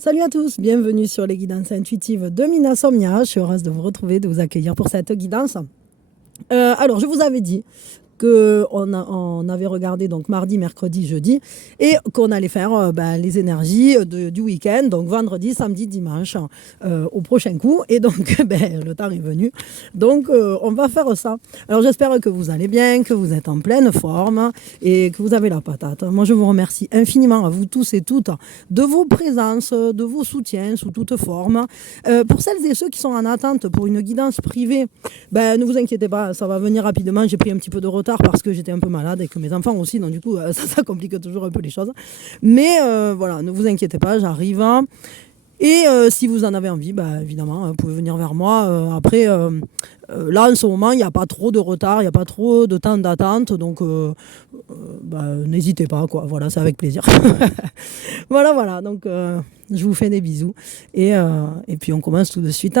Salut à tous, bienvenue sur les guidances intuitives de Mina Somnia. Je suis heureuse de vous retrouver, de vous accueillir pour cette guidance. Alors, je vous avais dit qu'on avait regardé donc mardi, mercredi, jeudi et qu'on allait faire les énergies du week-end, donc vendredi, samedi, dimanche au prochain coup. Et donc, le temps est venu. Donc, on va faire ça. Alors, j'espère que vous allez bien, que vous êtes en pleine forme et que vous avez la patate. Moi, je vous remercie infiniment à vous tous et toutes de vos présences, de vos soutiens sous toute forme. Pour celles et ceux qui sont en attente pour une guidance privée, ne vous inquiétez pas, ça va venir rapidement. J'ai pris un petit peu de retard parce que j'étais un peu malade et que mes enfants aussi, donc du coup, ça complique toujours un peu les choses. Mais voilà, ne vous inquiétez pas, j'arrive. Et si vous en avez envie, évidemment, vous pouvez venir vers moi. Après, là, en ce moment, il n'y a pas trop de retard, il n'y a pas trop de temps d'attente, donc n'hésitez pas, quoi. Voilà, c'est avec plaisir. Voilà, donc je vous fais des bisous. Et puis, on commence tout de suite.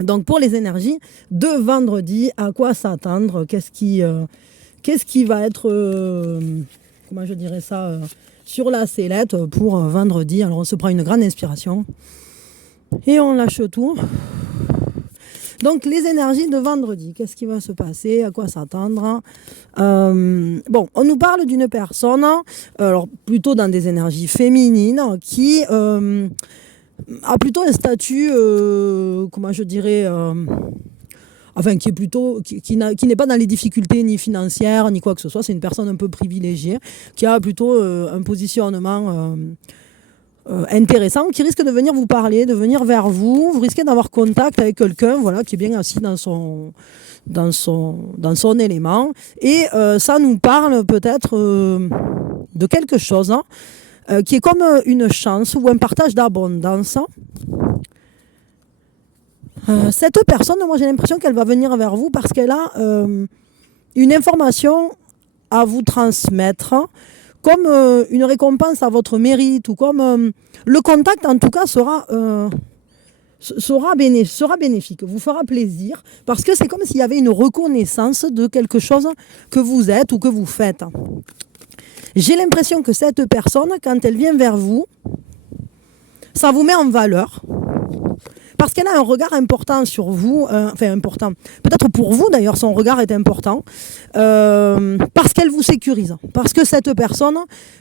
Donc pour les énergies de vendredi, à quoi s'attendre? Qu'est-ce qui va être, comment je dirais ça, sur la sellette pour vendredi? Alors on se prend une grande inspiration et on lâche tout. Donc les énergies de vendredi, qu'est-ce qui va se passer? À quoi s'attendre? On nous parle d'une personne, alors plutôt dans des énergies féminines, qui a plutôt un statut, comment je dirais, qui est plutôt, qui n'est pas dans les difficultés ni financières ni quoi que ce soit. C'est une personne un peu privilégiée qui a plutôt un positionnement intéressant, qui risque de venir vous parler, de venir vers vous. Vous risquez d'avoir contact avec quelqu'un, voilà, qui est bien assis dans son élément. Et ça nous parle peut-être de quelque chose, hein, qui est comme une chance ou un partage d'abondance. Cette personne, moi j'ai l'impression qu'elle va venir vers vous parce qu'elle a une information à vous transmettre, comme une récompense à votre mérite, ou comme le contact en tout cas sera bénéfique, vous fera plaisir, parce que c'est comme s'il y avait une reconnaissance de quelque chose que vous êtes ou que vous faites. J'ai l'impression que cette personne, quand elle vient vers vous, ça vous met en valeur. Parce qu'elle a un regard important sur vous, important. Peut-être pour vous d'ailleurs, son regard est important. Parce qu'elle vous sécurise. Parce que cette personne,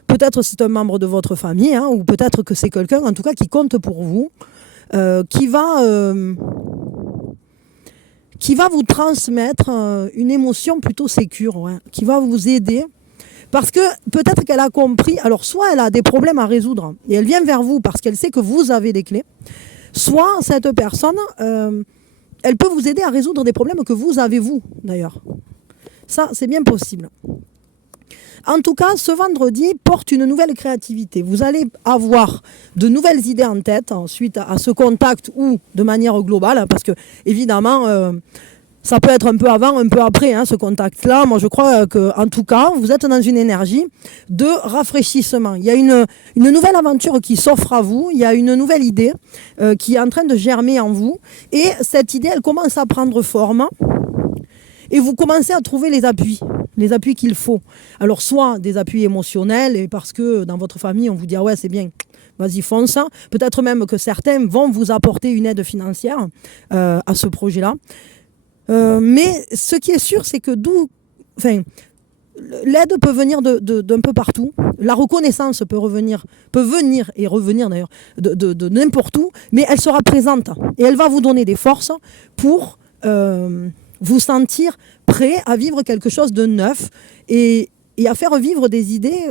peut-être c'est un membre de votre famille, hein, ou peut-être que c'est quelqu'un en tout cas qui compte pour vous, qui va vous transmettre une émotion plutôt sécure, hein, qui va vous aider. Parce que peut-être qu'elle a compris, alors soit elle a des problèmes à résoudre et elle vient vers vous parce qu'elle sait que vous avez des clés, soit cette personne, elle peut vous aider à résoudre des problèmes que vous avez vous d'ailleurs. Ça, c'est bien possible. En tout cas, ce vendredi porte une nouvelle créativité. Vous allez avoir de nouvelles idées en tête suite à ce contact ou de manière globale, parce que évidemment... ça peut être un peu avant, un peu après, hein, ce contact-là. Moi, je crois qu'en tout cas, vous êtes dans une énergie de rafraîchissement. Il y a une nouvelle aventure qui s'offre à vous. Il y a une nouvelle idée qui est en train de germer en vous. Et cette idée, elle commence à prendre forme. Et vous commencez à trouver les appuis qu'il faut. Alors, soit des appuis émotionnels, et parce que dans votre famille, on vous dit « Ah ouais, c'est bien ». Vas-y, fonce. Peut-être même que certains vont vous apporter une aide financière à ce projet-là. Mais ce qui est sûr, c'est que l'aide peut venir d'un peu partout. La reconnaissance peut venir et revenir d'ailleurs de n'importe où, mais elle sera présente et elle va vous donner des forces pour vous sentir prêt à vivre quelque chose de neuf et à faire vivre des idées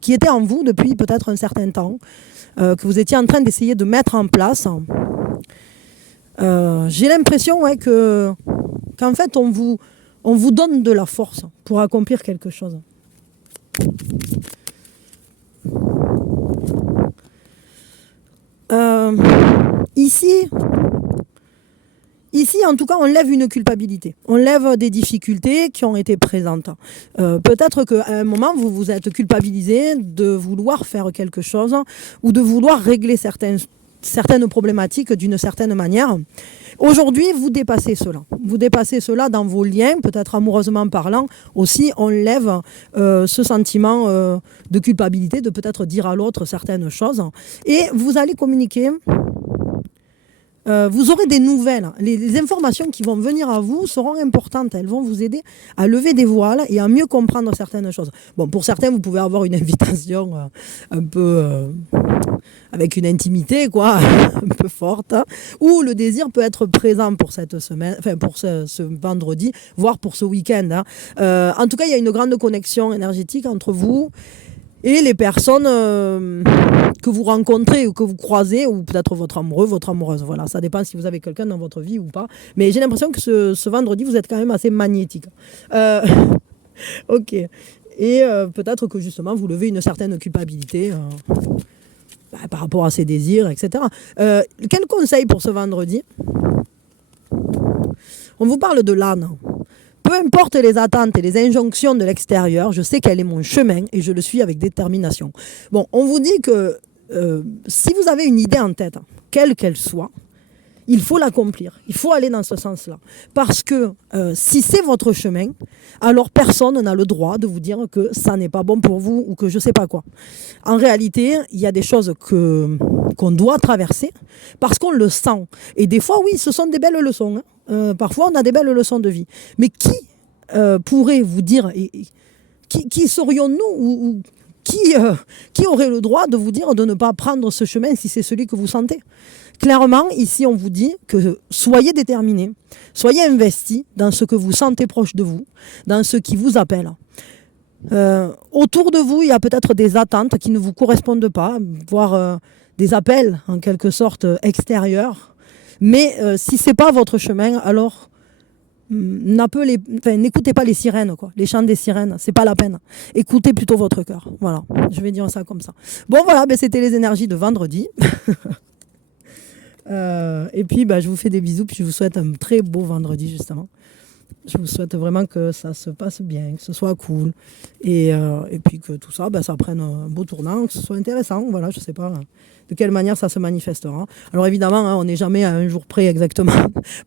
qui étaient en vous depuis peut-être un certain temps, que vous étiez en train d'essayer de mettre en place. J'ai l'impression qu'en fait on vous donne de la force pour accomplir quelque chose. Ici, en tout cas, on lève une culpabilité. On lève des difficultés qui ont été présentes. Peut-être qu'à un moment, vous vous êtes culpabilisé de vouloir faire quelque chose ou de vouloir régler certains certaines problématiques d'une certaine manière. Aujourd'hui, vous dépassez cela. Vous dépassez cela dans vos liens, peut-être amoureusement parlant. Aussi, on lève ce sentiment de culpabilité, de peut-être dire à l'autre certaines choses. Et vous allez communiquer. Vous aurez des nouvelles. Les informations qui vont venir à vous seront importantes. Elles vont vous aider à lever des voiles et à mieux comprendre certaines choses. Bon, pour certains, vous pouvez avoir une invitation un peu avec une intimité, quoi, un peu forte, hein, ou le désir peut être présent pour cette semaine, enfin pour ce vendredi, voire pour ce week-end. Hein. En tout cas, il y a une grande connexion énergétique entre vous et les personnes que vous rencontrez ou que vous croisez, ou peut-être votre amoureux, votre amoureuse. Voilà, ça dépend si vous avez quelqu'un dans votre vie ou pas. Mais j'ai l'impression que ce vendredi, vous êtes quand même assez magnétique. Ok. Et peut-être que justement, vous levez une certaine culpabilité par rapport à ses désirs, etc. Quel conseil pour ce vendredi ? On vous parle de l'âne. Peu importe les attentes et les injonctions de l'extérieur, je sais quel est mon chemin et je le suis avec détermination. Bon, on vous dit que si vous avez une idée en tête, quelle qu'elle soit, il faut l'accomplir. Il faut aller dans ce sens-là. Parce que si c'est votre chemin, alors personne n'a le droit de vous dire que ça n'est pas bon pour vous ou que je ne sais pas quoi. En réalité, il y a des choses qu'on doit traverser parce qu'on le sent. Et des fois, oui, ce sont des belles leçons. Hein. Parfois, on a des belles leçons de vie. Mais qui pourrait vous dire, qui serions-nous ou qui aurait le droit de vous dire de ne pas prendre ce chemin si c'est celui que vous sentez ? Clairement, ici, on vous dit que soyez déterminés, soyez investis dans ce que vous sentez proche de vous, dans ce qui vous appelle. Autour de vous, il y a peut-être des attentes qui ne vous correspondent pas, voire des appels en quelque sorte extérieurs. Mais si ce n'est pas votre chemin, alors n'écoutez pas les sirènes, quoi. Les chants des sirènes, c'est pas la peine. Écoutez plutôt votre cœur. Voilà, je vais dire ça comme ça. Bon voilà, c'était les énergies de vendredi. Et puis je vous fais des bisous, puis je vous souhaite un très beau vendredi justement. Je vous souhaite vraiment que ça se passe bien, que ce soit cool et puis que tout ça, ça prenne un beau tournant, que ce soit intéressant. Voilà, je sais pas de quelle manière ça se manifestera. Alors évidemment, hein, on n'est jamais à un jour près exactement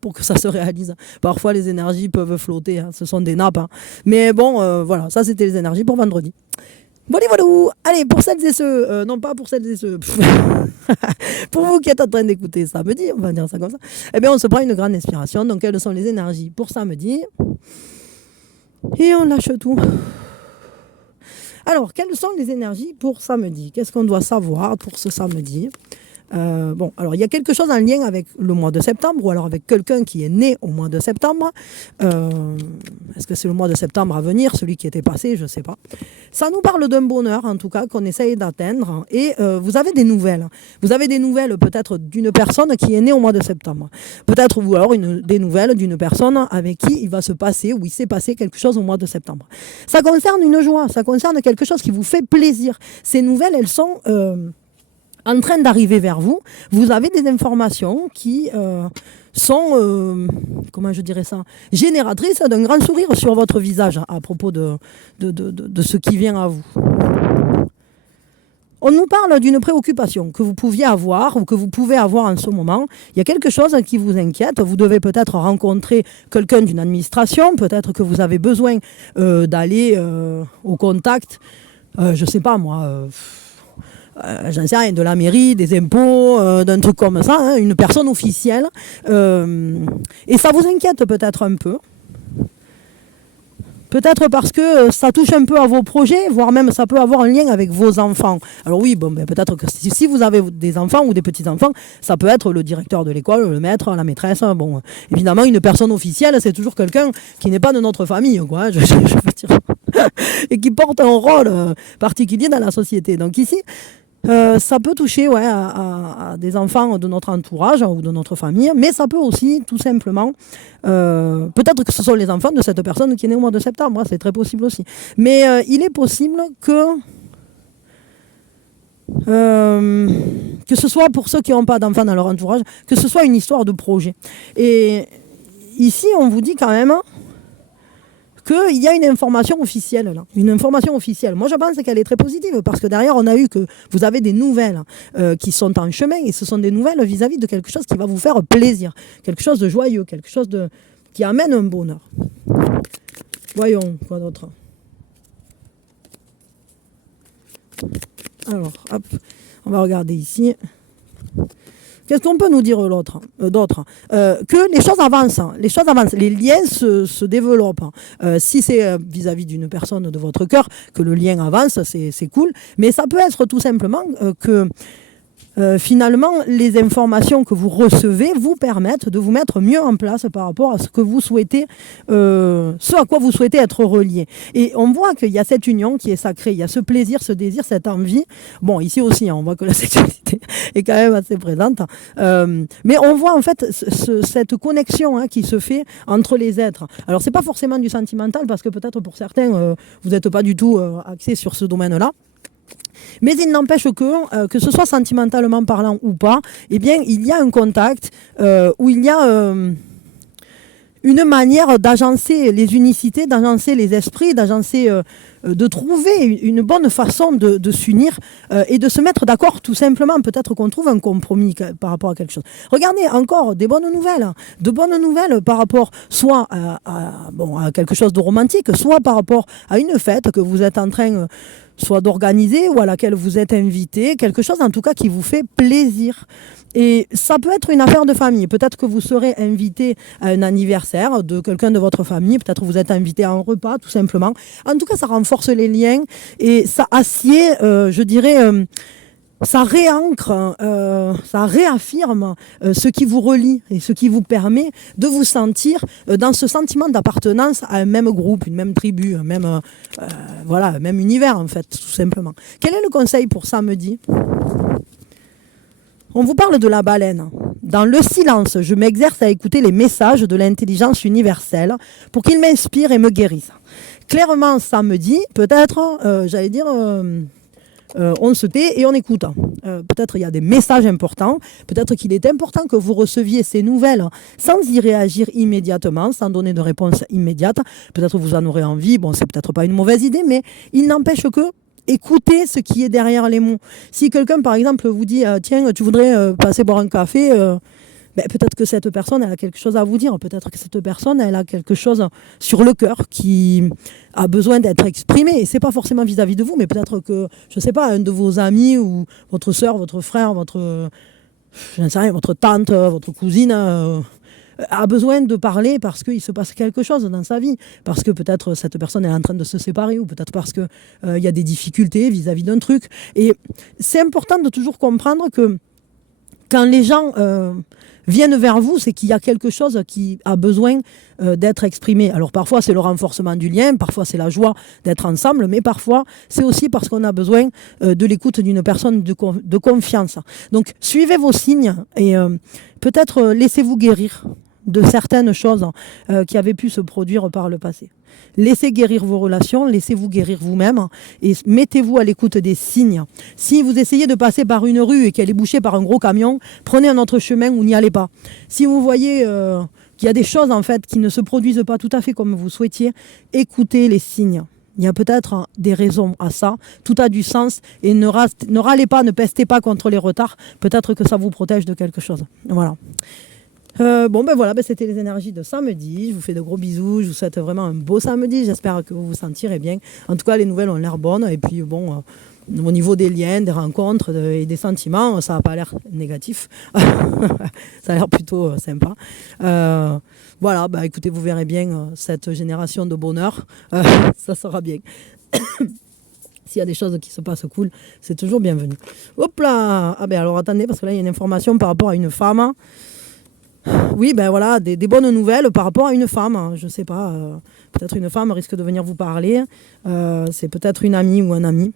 pour que ça se réalise. Parfois les énergies peuvent flotter, hein, ce sont des nappes. Hein. Mais bon, voilà, ça c'était les énergies pour vendredi. Voilà. Allez, pour celles et ceux, non pas pour celles et ceux, pour vous qui êtes en train d'écouter samedi, on va dire ça comme ça, eh bien on se prend une grande inspiration. Donc quelles sont les énergies pour samedi ? Et on lâche tout. Alors, quelles sont les énergies pour samedi ? Qu'est-ce qu'on doit savoir pour ce samedi ? Alors il y a quelque chose en lien avec le mois de septembre ou alors avec quelqu'un qui est né au mois de septembre. Est-ce que c'est le mois de septembre à venir, celui qui était passé, je ne sais pas. Ça nous parle d'un bonheur en tout cas qu'on essaye d'atteindre et vous avez des nouvelles. Vous avez des nouvelles peut-être d'une personne qui est née au mois de septembre. Peut-être ou alors des nouvelles d'une personne avec qui il va se passer ou il s'est passé quelque chose au mois de septembre. Ça concerne une joie, ça concerne quelque chose qui vous fait plaisir. Ces nouvelles, elles sont en train d'arriver vers vous. Vous avez des informations qui sont, comment je dirais ça, génératrices d'un grand sourire sur votre visage à propos de ce qui vient à vous. On nous parle d'une préoccupation que vous pouviez avoir ou que vous pouvez avoir en ce moment. Il y a quelque chose qui vous inquiète. Vous devez peut-être rencontrer quelqu'un d'une administration. Peut-être que vous avez besoin d'aller au contact, je ne sais pas moi... j'en sais rien, de la mairie, des impôts, d'un truc comme ça, hein, une personne officielle. Et ça vous inquiète peut-être un peu. Peut-être parce que ça touche un peu à vos projets, voire même ça peut avoir un lien avec vos enfants. Alors oui, peut-être que si vous avez des enfants ou des petits-enfants, ça peut être le directeur de l'école, le maître, la maîtresse. Bon, évidemment, une personne officielle, c'est toujours quelqu'un qui n'est pas de notre famille, quoi, je veux dire, et qui porte un rôle particulier dans la société. Donc ici... ça peut toucher à des enfants de notre entourage ou de notre famille, mais ça peut aussi tout simplement, peut-être que ce sont les enfants de cette personne qui est née au mois de septembre, hein, c'est très possible aussi. Mais il est possible que ce soit pour ceux qui n'ont pas d'enfants dans leur entourage, que ce soit une histoire de projet. Et ici, on vous dit quand même qu'il y a une information officielle là. Une information officielle. Moi, je pense qu'elle est très positive parce que derrière, on a eu que vous avez des nouvelles qui sont en chemin et ce sont des nouvelles vis-à-vis de quelque chose qui va vous faire plaisir, quelque chose de joyeux, quelque chose qui amène un bonheur. Voyons, quoi d'autre. Alors, hop, on va regarder ici. Qu'est-ce qu'on peut nous dire d'autre que les choses avancent, les liens se développent. Si c'est vis-à-vis d'une personne de votre cœur que le lien avance, c'est cool. Mais ça peut être tout simplement que finalement, les informations que vous recevez vous permettent de vous mettre mieux en place par rapport à ce que vous souhaitez, ce à quoi vous souhaitez être relié. Et on voit qu'il y a cette union qui est sacrée, il y a ce plaisir, ce désir, cette envie. Bon, ici aussi, on voit que la sexualité est quand même assez présente. Mais on voit en fait cette connexion qui se fait entre les êtres. Alors, c'est pas forcément du sentimental parce que peut-être pour certains, vous n'êtes pas du tout axé sur ce domaine-là. Mais il n'empêche que ce soit sentimentalement parlant ou pas, eh bien, il y a un contact où il y a une manière d'agencer les unicités, d'agencer les esprits, de trouver une bonne façon de s'unir et de se mettre d'accord tout simplement. Peut-être qu'on trouve un compromis par rapport à quelque chose. Regardez encore de bonnes nouvelles par rapport soit à quelque chose de romantique, soit par rapport à une fête que vous êtes en train soit d'organiser ou à laquelle vous êtes invité, quelque chose en tout cas qui vous fait plaisir. Et ça peut être une affaire de famille. Peut-être que vous serez invité à un anniversaire de quelqu'un de votre famille. Peut-être que vous êtes invité à un repas, tout simplement. En tout cas, ça renforce les liens et ça assied, je dirais, ça réancre, ça réaffirme ce qui vous relie et ce qui vous permet de vous sentir dans ce sentiment d'appartenance à un même groupe, une même tribu, un même univers, en fait, tout simplement. Quel est le conseil pour samedi ? On vous parle de la baleine. Dans le silence, je m'exerce à écouter les messages de l'intelligence universelle pour qu'ils m'inspirent et me guérissent. Clairement, samedi, peut-être, on se tait et on écoute. Peut-être il y a des messages importants. Peut-être qu'il est important que vous receviez ces nouvelles sans y réagir immédiatement, sans donner de réponse immédiate. Peut-être vous en aurez envie. Bon, c'est peut-être pas une mauvaise idée, mais il n'empêche que écoutez ce qui est derrière les mots. Si quelqu'un, par exemple, vous dit « Tiens, tu voudrais passer boire un café ?» peut-être que cette personne, elle a quelque chose à vous dire. Peut-être que cette personne, elle a quelque chose sur le cœur qui a besoin d'être exprimé. Et c'est pas forcément vis-à-vis de vous, mais peut-être que, je sais pas, un de vos amis ou votre sœur, votre frère, votre tante, votre cousine a besoin de parler parce qu'il se passe quelque chose dans sa vie. Parce que peut-être cette personne est en train de se séparer ou peut-être parce qu'il y a des difficultés vis-à-vis d'un truc. Et c'est important de toujours comprendre que quand les gens viennent vers vous, c'est qu'il y a quelque chose qui a besoin d'être exprimé. Alors parfois c'est le renforcement du lien, parfois c'est la joie d'être ensemble, mais parfois c'est aussi parce qu'on a besoin de l'écoute d'une personne de confiance. Donc suivez vos signes et peut-être laissez-vous guérir de certaines choses qui avaient pu se produire par le passé. Laissez guérir vos relations, laissez-vous guérir vous-même et mettez-vous à l'écoute des signes. Si vous essayez de passer par une rue et qu'elle est bouchée par un gros camion, prenez un autre chemin ou n'y allez pas. Si vous voyez qu'il y a des choses en fait qui ne se produisent pas tout à fait comme vous souhaitiez, écoutez les signes. Il y a peut-être des raisons à ça, tout a du sens et ne râlez pas, ne pestez pas contre les retards, peut-être que ça vous protège de quelque chose. Voilà. C'était les énergies de samedi. Je vous fais de gros bisous. Je vous souhaite vraiment un beau samedi. J'espère que vous vous sentirez bien. En tout cas, les nouvelles ont l'air bonnes. Et puis, au niveau des liens, des rencontres et des sentiments, ça n'a pas l'air négatif. Ça a l'air plutôt sympa. Écoutez, vous verrez bien cette génération de bonheur. Ça sera bien. S'il y a des choses qui se passent cool, c'est toujours bienvenu. Hop là! Alors attendez, parce que là, il y a une information par rapport à une femme. Oui, des bonnes nouvelles par rapport à une femme. Je ne sais pas, peut-être une femme risque de venir vous parler. C'est peut-être une amie ou un ami.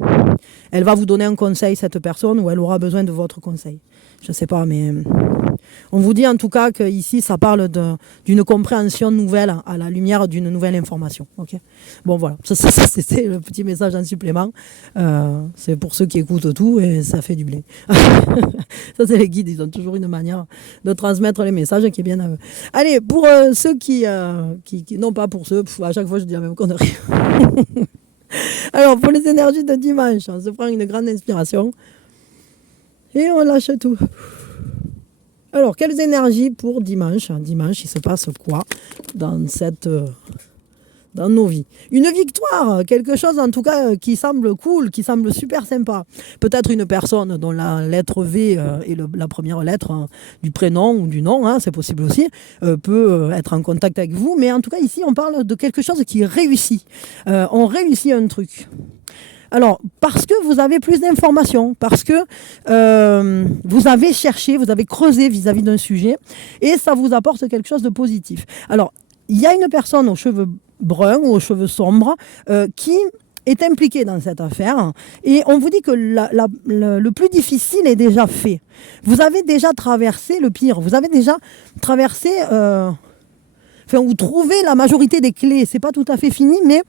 Elle va vous donner un conseil, cette personne, ou elle aura besoin de votre conseil. Je ne sais pas, mais On vous dit en tout cas qu'ici, ça parle d'une compréhension nouvelle à la lumière d'une nouvelle information. Okay, bon, voilà, ça c'était le petit message en supplément. C'est pour ceux qui écoutent tout et ça fait du blé. Ça, c'est les guides, ils ont toujours une manière de transmettre les messages qui est bien à eux. Allez, pour ceux qui non pas pour ceux, à chaque fois je dis la même connerie. Alors, pour les énergies de dimanche, on se prend une grande inspiration et on lâche tout. Alors, quelles énergies pour dimanche? Dimanche, il se passe quoi dans nos vies? Une victoire, quelque chose en tout cas qui semble cool, qui semble super sympa. Peut-être une personne dont la lettre V est la première lettre du prénom ou du nom, c'est possible aussi, peut être en contact avec vous. Mais en tout cas, ici, on parle de quelque chose qui réussit. On réussit un truc. Alors, parce que vous avez plus d'informations, parce que vous avez cherché, vous avez creusé vis-à-vis d'un sujet, et ça vous apporte quelque chose de positif. Alors, il y a une personne aux cheveux bruns ou aux cheveux sombres qui est impliquée dans cette affaire, et on vous dit que le plus difficile est déjà fait. Vous avez déjà traversé le pire, vous avez déjà traversé... vous trouvez la majorité des clés, c'est pas tout à fait fini, mais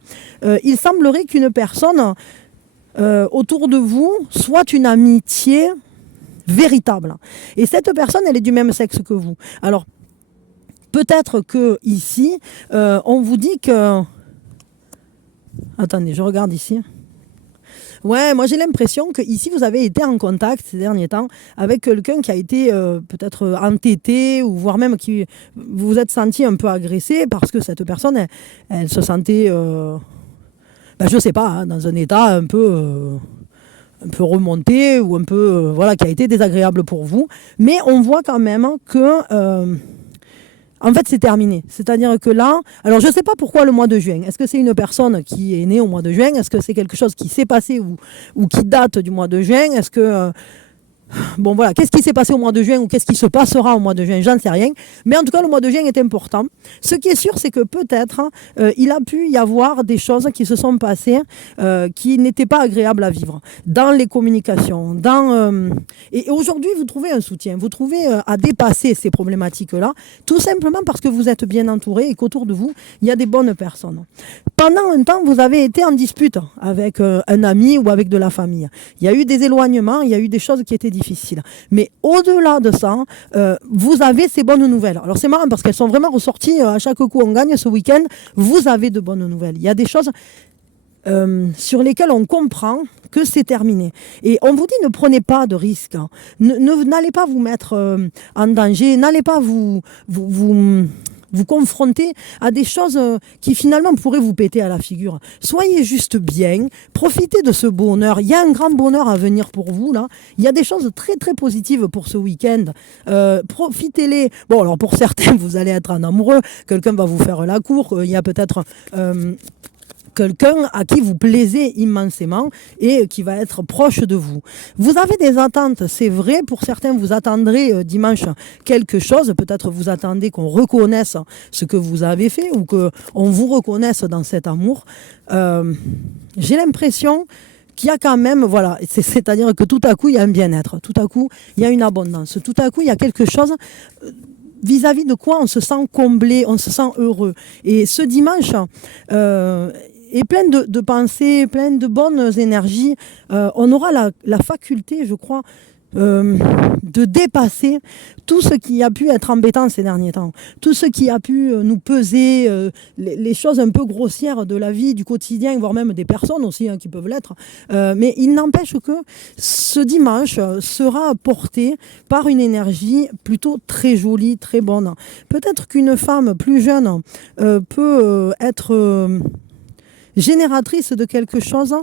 il semblerait qu'une personne autour de vous soit une amitié véritable. Et cette personne, elle est du même sexe que vous. Alors, peut-être que ici, on vous dit que... Attendez, je regarde ici. Ouais, moi j'ai l'impression que ici vous avez été en contact ces derniers temps avec quelqu'un qui a été peut-être entêté ou voire même qui vous vous êtes senti un peu agressé parce que cette personne, elle se sentait, je sais pas, dans un état un peu remonté ou un peu, qui a été désagréable pour vous. Mais on voit quand même que... en fait, c'est terminé. C'est-à-dire que là, alors je ne sais pas pourquoi le mois de juin. Est-ce que c'est une personne qui est née au mois de juin? Est-ce que c'est quelque chose qui s'est passé ou qui date du mois de juin? Est-ce que... qu'est-ce qui s'est passé au mois de juin ou qu'est-ce qui se passera au mois de juin? J'en sais rien. Mais en tout cas, le mois de juin est important. Ce qui est sûr, c'est que peut-être il a pu y avoir des choses qui se sont passées qui n'étaient pas agréables à vivre dans les communications. Et aujourd'hui, vous trouvez un soutien. Vous trouvez à dépasser ces problématiques-là, tout simplement parce que vous êtes bien entouré et qu'autour de vous, il y a des bonnes personnes. Pendant un temps, vous avez été en dispute avec un ami ou avec de la famille. Il y a eu des éloignements, il y a eu des choses qui étaient difficile. Mais au-delà de ça, vous avez ces bonnes nouvelles. Alors c'est marrant parce qu'elles sont vraiment ressorties à chaque coup on gagne ce week-end. Vous avez de bonnes nouvelles. Il y a des choses sur lesquelles on comprend que c'est terminé. Et on vous dit ne prenez pas de risques. N'allez pas vous mettre en danger. N'allez pas vous confronter à des choses qui finalement pourraient vous péter à la figure. Soyez juste bien, profitez de ce bonheur. Il y a un grand bonheur à venir pour vous là. Il y a des choses très très positives pour ce week-end. Profitez-les. Bon, alors pour certains, vous allez être en amoureux. Quelqu'un va vous faire la cour. Il y a peut-être... quelqu'un à qui vous plaisez immensément et qui va être proche de vous. Vous avez des attentes, c'est vrai, pour certains vous attendrez dimanche quelque chose, peut-être vous attendez qu'on reconnaisse ce que vous avez fait ou qu'on vous reconnaisse dans cet amour. J'ai l'impression qu'il y a quand même, c'est-à-dire que tout à coup il y a un bien-être, tout à coup il y a une abondance, tout à coup il y a quelque chose... vis-à-vis de quoi on se sent comblé, on se sent heureux. Et ce dimanche est plein de pensées, plein de bonnes énergies. On aura la faculté, je crois, de dépasser tout ce qui a pu être embêtant ces derniers temps, tout ce qui a pu nous peser, les choses un peu grossières de la vie, du quotidien, voire même des personnes aussi qui peuvent l'être. Mais il n'empêche que ce dimanche sera porté par une énergie plutôt très jolie, très bonne. Peut-être qu'une femme plus jeune peut être génératrice de quelque chose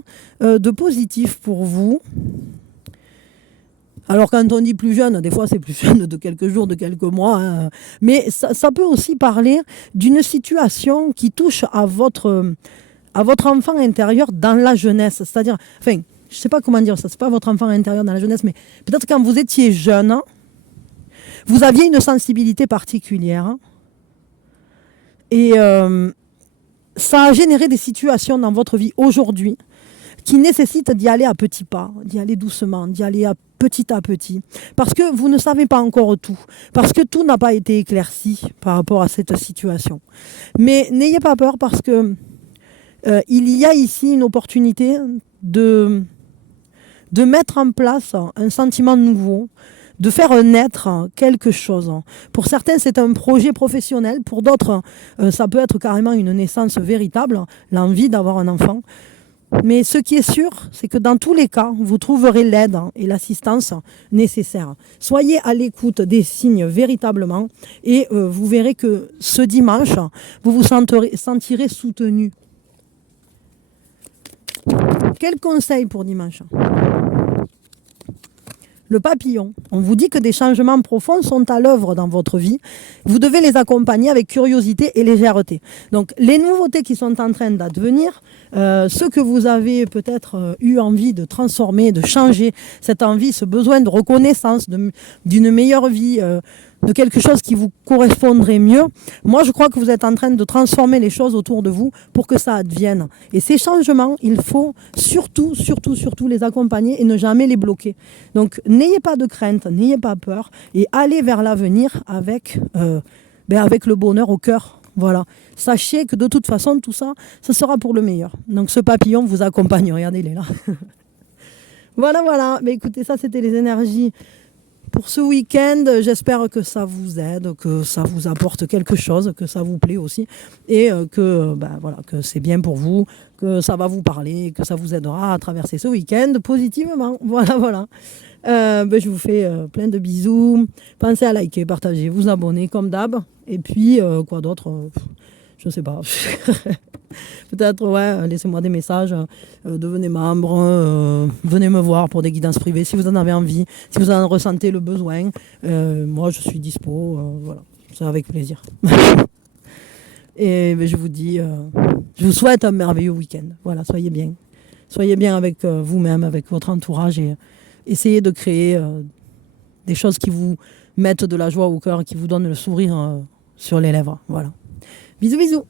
de positif pour vous. Alors quand on dit plus jeune, des fois c'est plus jeune de quelques jours, de quelques mois, mais ça peut aussi parler d'une situation qui touche à votre enfant intérieur dans la jeunesse. C'est-à-dire, je ne sais pas comment dire ça, c'est pas votre enfant intérieur dans la jeunesse, mais peut-être quand vous étiez jeune, vous aviez une sensibilité particulière et ça a généré des situations dans votre vie aujourd'hui qui nécessite d'y aller à petits pas, d'y aller doucement, d'y aller à petit, parce que vous ne savez pas encore tout, parce que tout n'a pas été éclairci par rapport à cette situation. Mais n'ayez pas peur parce que il y a ici une opportunité de mettre en place un sentiment nouveau, de faire naître quelque chose. Pour certains, c'est un projet professionnel. Pour d'autres, ça peut être carrément une naissance véritable, l'envie d'avoir un enfant. Mais ce qui est sûr, c'est que dans tous les cas, vous trouverez l'aide et l'assistance nécessaires. Soyez à l'écoute des signes véritablement et vous verrez que ce dimanche, vous vous sentirez soutenu. Quel conseil pour dimanche ? Le papillon. On vous dit que des changements profonds sont à l'œuvre dans votre vie. Vous devez les accompagner avec curiosité et légèreté. Donc, les nouveautés qui sont en train d'advenir, ce que vous avez peut-être eu envie de transformer, de changer, cette envie, ce besoin de reconnaissance, d'une meilleure vie, de quelque chose qui vous correspondrait mieux. Moi, je crois que vous êtes en train de transformer les choses autour de vous pour que ça advienne. Et ces changements, il faut surtout les accompagner et ne jamais les bloquer. Donc, n'ayez pas de crainte, n'ayez pas peur et allez vers l'avenir avec le bonheur au cœur. Voilà. Sachez que de toute façon, tout ça, ce sera pour le meilleur. Donc, ce papillon vous accompagne. Regardez, il est là. Voilà. Mais écoutez, ça, c'était les énergies pour ce week-end. J'espère que ça vous aide, que ça vous apporte quelque chose, que ça vous plaît aussi et que c'est bien pour vous, que ça va vous parler, que ça vous aidera à traverser ce week-end positivement. Voilà. Je vous fais plein de bisous. Pensez à liker, partager, vous abonner comme d'hab. Et puis, quoi d'autre je sais pas. Peut-être, laissez-moi des messages, devenez membre, venez me voir pour des guidances privées si vous en avez envie, si vous en ressentez le besoin. Moi, je suis dispo, voilà, c'est avec plaisir. Et je vous dis, je vous souhaite un merveilleux week-end. Voilà, soyez bien. Soyez bien avec vous-même, avec votre entourage et essayez de créer des choses qui vous mettent de la joie au cœur, qui vous donnent le sourire sur les lèvres. Voilà. Bisous.